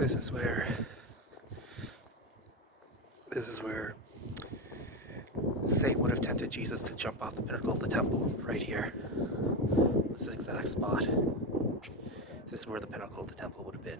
This is where this is where Satan would have tempted Jesus to jump off the pinnacle of the temple, right here. This is the exact spot. This is where the pinnacle of the temple would have been.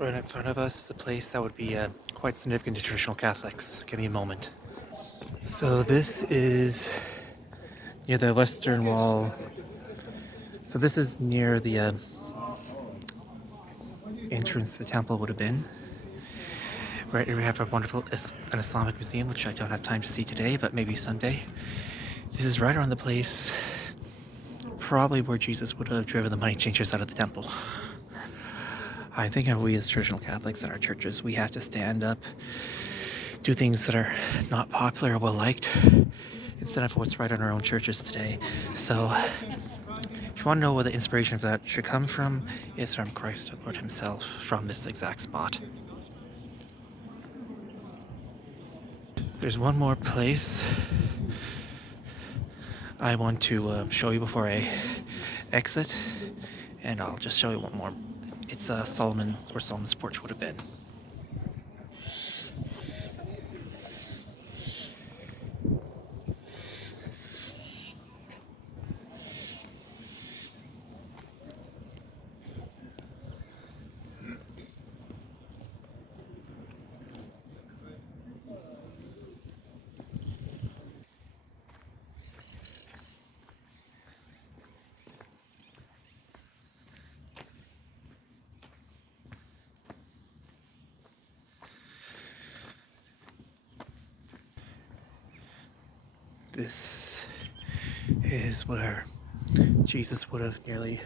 Right in front of us is a place that would be quite significant to traditional Catholics. Give me a moment. So this is near the western wall. So this is near the entrance to the temple would have been. Right here we have a wonderful an Islamic museum, which I don't have time to see today, but maybe someday. This is right around the place, probably where Jesus would have driven the money changers out of the temple. I think we as traditional Catholics in our churches, we have to stand up, do things that are not popular or well liked, instead of what's right in our own churches today. So, if you want to know where the inspiration of that should come from, it's from Christ our Lord himself, from this exact spot. There's one more place I want to show you before I exit, and I'll just show you one more. It's Solomon, where Solomon's porch would have been. This is where Jesus would have nearly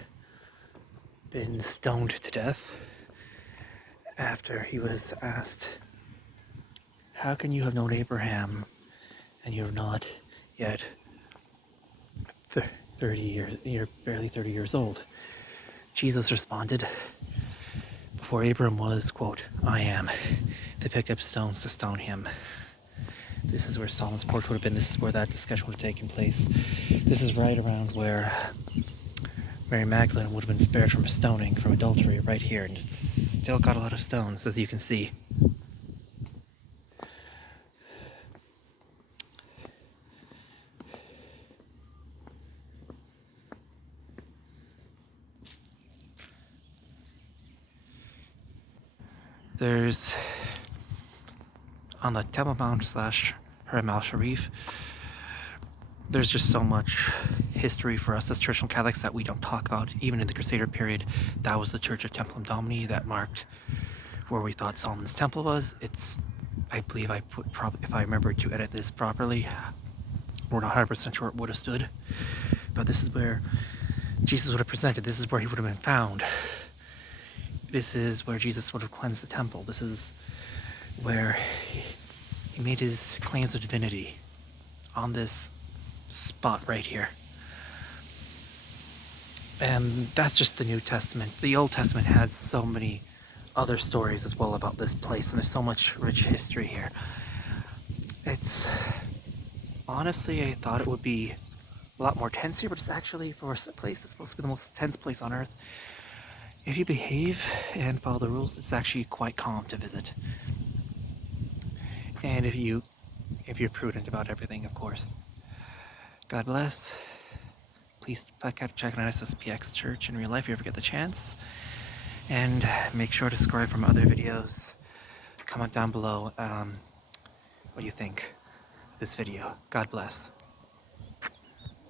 been stoned to death after he was asked, "How can you have known Abraham and you're not yet 30 years, you're barely 30 years old?" Jesus responded, "Before Abraham was, quote, I am." They picked up stones to stone him. This is where Solomon's porch would have been. This is where that discussion would have taken place. This is right around where Mary Magdalene would have been spared from stoning, from adultery, right here. And it's still got a lot of stones, as you can see. There's, on the Temple Mount / Haram al-Sharif, there's just so much history for us as traditional Catholics that we don't talk about. Even in the Crusader period, that was the Church of Templum Domini that marked where we thought Solomon's temple was. It's, I believe I put, if I remember to edit this properly, we're not 100% sure it would have stood, but this is where Jesus would have presented. This is where he would have been found. This is where Jesus would have cleansed the temple. This is where he made his claims of divinity, on this spot right here. And that's just the New Testament. The Old Testament has so many other stories as well about this place, and there's so much rich history here. It's, honestly, I thought it would be a lot more tense here, but it's actually, for a place that's supposed to be the most tense place on earth, if you behave and follow the rules, it's actually quite calm to visit. And if you're prudent about everything, of course. God bless. Please check out SSPX Church in real life if you ever get the chance. And make sure to subscribe for my other videos. Comment down below what you think of this video. God bless.